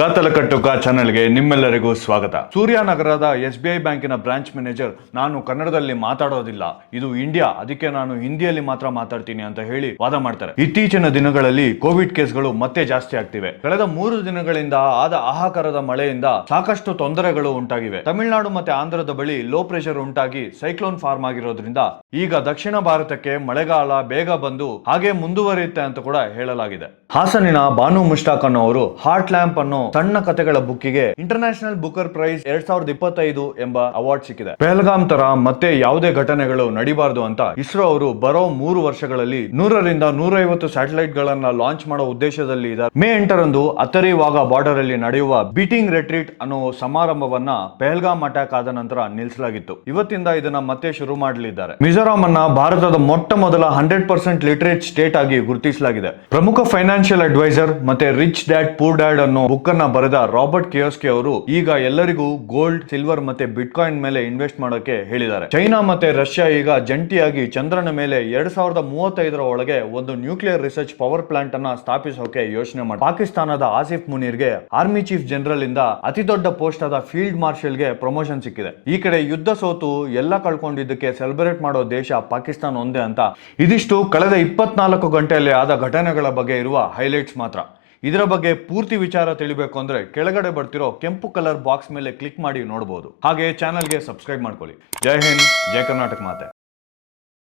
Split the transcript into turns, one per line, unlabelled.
ಕಾತಲಕಟ್ಟುಕ ಚಾನೆಲ್ಗೆ ನಿಮ್ಮೆಲ್ಲರಿಗೂ ಸ್ವಾಗತ. ಸೂರ್ಯನಗರದ ಎಸ್ ಬಿ ಐ ಬ್ಯಾಂಕಿನ ಬ್ರಾಂಚ್ ಮ್ಯಾನೇಜರ್ ನಾನು ಕನ್ನಡದಲ್ಲಿ ಮಾತಾಡೋದಿಲ್ಲ. ಇದು ಇಂಡಿಯಾ, ಅದಕ್ಕೆ ನಾನು ಹಿಂದಿಯಲ್ಲಿ ಮಾತ್ರ ಮಾತಾಡ್ತೀನಿ ಅಂತ ಹೇಳಿ ವಾದ ಮಾಡ್ತಾರೆ. ಇತ್ತೀಚಿನ ದಿನಗಳಲ್ಲಿ ಕೋವಿಡ್ ಕೇಸ್ಗಳು ಮತ್ತೆ ಜಾಸ್ತಿ ಆಗ್ತಿವೆ. ಕಳೆದ ಮೂರು ದಿನಗಳಿಂದ ಆದ ಆಹಾಕಾರದ ಮಳೆಯಿಂದ ಸಾಕಷ್ಟು ತೊಂದರೆಗಳು ಉಂಟಾಗಿವೆ. ತಮಿಳುನಾಡು ಮತ್ತೆ ಆಂಧ್ರದ ಬಳಿ ಲೋ ಪ್ರೆಷರ್ ಉಂಟಾಗಿ ಸೈಕ್ಲೋನ್ ಫಾರ್ಮ್ ಆಗಿರೋದ್ರಿಂದ ಈಗ ದಕ್ಷಿಣ ಭಾರತಕ್ಕೆ ಮಳೆಗಾಲ ಬೇಗ ಬಂದು ಹಾಗೆ ಮುಂದುವರಿಯುತ್ತೆ ಅಂತ ಕೂಡ ಹೇಳಲಾಗಿದೆ. ಹಾಸನಿನ ಬಾನು ಮುಷ್ತಾಕ್ ಅನ್ನೋರು ಹಾರ್ಟ್ ಲ್ಯಾಂಪ್ ಅನ್ನೋ ಸಣ್ಣ ಕಥೆಗಳ ಬುಕ್ಕಿಗೆ ಇಂಟರ್ನ್ಯಾಷನಲ್ ಬುಕರ್ ಪ್ರೈಸ್ ಎರಡ್ ಸಾವಿರದ ಇಪ್ಪತ್ತೈದು ಎಂಬ ಅವಾರ್ಡ್ ಸಿಕ್ಕಿದೆ. ಪೆಹಲ್ಗಾಮ್ ತರ ಮತ್ತೆ ಯಾವುದೇ ಘಟನೆಗಳು ನಡಿಬಾರದು ಅಂತ ಇಸ್ರೋ ಅವರು ಬರೋ ಮೂರು ವರ್ಷಗಳಲ್ಲಿ ನೂರರಿಂದ ನೂರೈವತ್ತು ಸ್ಯಾಟಲೈಟ್ ಗಳನ್ನ ಲಾಂಚ್ ಮಾಡೋ ಉದ್ದೇಶದಲ್ಲಿ ಇದ್ದಾರೆ. ಮೇ ಎಂಟರಂದು ಅತರಿ ವಾಗ ಬಾರ್ಡರ್ ಅಲ್ಲಿ ನಡೆಯುವ ಬೀಟಿಂಗ್ ರೆಟ್ರೀಟ್ ಅನ್ನೋ ಸಮಾರಂಭವನ್ನ ಪೆಹಲ್ಗಾಮ್ ಅಟ್ಯಾಕ್ ಆದ ನಂತರ ನಿಲ್ಲಿಸಲಾಗಿತ್ತು ಇವತ್ತಿಂದ ಇದನ್ನ ಮತ್ತೆ ಶುರು ಮಾಡಲಿದ್ದಾರೆ. ಮಿಜೋರಾಂ ಭಾರತದ ಮೊಟ್ಟ ಮೊದಲ ಹಂಡ್ರೆಡ್ ಪರ್ಸೆಂಟ್ ಲಿಟರೇಟ್ ಸ್ಟೇಟ್ ಆಗಿ ಗುರುತಿಸಲಾಗಿದೆ. ಪ್ರಮುಖ ಫೈನಾನ್ಷಿಯಲ್ ಅಡ್ವೈಸರ್ ಮತ್ತೆ ರಿಚ್ ಡ್ಯಾಡ್, ಪೂರ್ ಡ್ಯಾಡ್ ಅನ್ನೋ ಬುಕ್ ಅನ್ನ ಬರೆದ ರಾಬರ್ಟ್ ಕಿಯೋಸ್ಕಿ ಅವರು ಈಗ ಎಲ್ಲರಿಗೂ ಗೋಲ್ಡ್, ಸಿಲ್ವರ್ ಮತ್ತೆ ಬಿಟ್ಕಾಯಿನ್ ಮೇಲೆ ಇನ್ವೆಸ್ಟ್ ಮಾಡೋಕೆ ಹೇಳಿದ್ದಾರೆ. ಚೈನಾ ಮತ್ತೆ ರಷ್ಯಾ ಈಗ ಜಂಟಿಯಾಗಿ ಚಂದ್ರನ ಮೇಲೆ ಎರಡ್ ಸಾವಿರದ ಮೂವತ್ತೈದರ ಒಳಗೆ ಒಂದು ನ್ಯೂಕ್ಲಿಯರ್ ರಿಸರ್ಚ್ ಪವರ್ ಪ್ಲಾಂಟ್ ಅನ್ನ ಸ್ಥಾಪಿಸೋಕೆ ಯೋಚನೆ ಮಾಡಿ, ಪಾಕಿಸ್ತಾನದ ಆಸಿಫ್ ಮುನೀರ್ಗೆ ಆರ್ಮಿ ಚೀಫ್ ಜನರಲ್ ಇಂದ ಅತಿ ದೊಡ್ಡ ಪೋಸ್ಟ್ ಆದ ಫೀಲ್ಡ್ ಮಾರ್ಷಲ್ಗೆ ಪ್ರಮೋಷನ್ ಸಿಕ್ಕಿದೆ. ಈ ಕಡೆ ಯುದ್ಧ ಸೋತು ಎಲ್ಲ ಕಳ್ಕೊಂಡಿದ್ದಕ್ಕೆ ಸೆಲೆಬ್ರೇಟ್ ಮಾಡೋ ದೇಶ ಪಾಕಿಸ್ತಾನ ಒಂದೇ ಅಂತ. ಇದಿಷ್ಟು ಕಳೆದ ಇಪ್ಪತ್ನಾಲ್ಕು ಗಂಟೆಯಲ್ಲಿ ಆದ ಘಟನೆಗಳ ಬಗ್ಗೆ ಇರುವ ಹೈಲೈಟ್ಸ್ ಮಾತ್ರ. ಇದರ ಬಗ್ಗೆ ಪೂರ್ತಿ ವಿಚಾರ ತಿಳಿಬೇಕು ಅಂದ್ರೆ ಕೆಳಗಡೆ ಬರ್ತಿರೋ ಕೆಂಪು ಕಲರ್ ಬಾಕ್ಸ್ ಮೇಲೆ ಕ್ಲಿಕ್ ಮಾಡಿ ನೋಡಬಹುದು ಹಾಗೆ ಚಾನಲ್ಗೆ ಸಬ್ಸ್ಕ್ರೈಬ್ ಮಾಡ್ಕೊಳ್ಳಿ. ಜೈ ಹಿಂದ್, ಜೈ ಕರ್ನಾಟಕ ಮಾತೆ.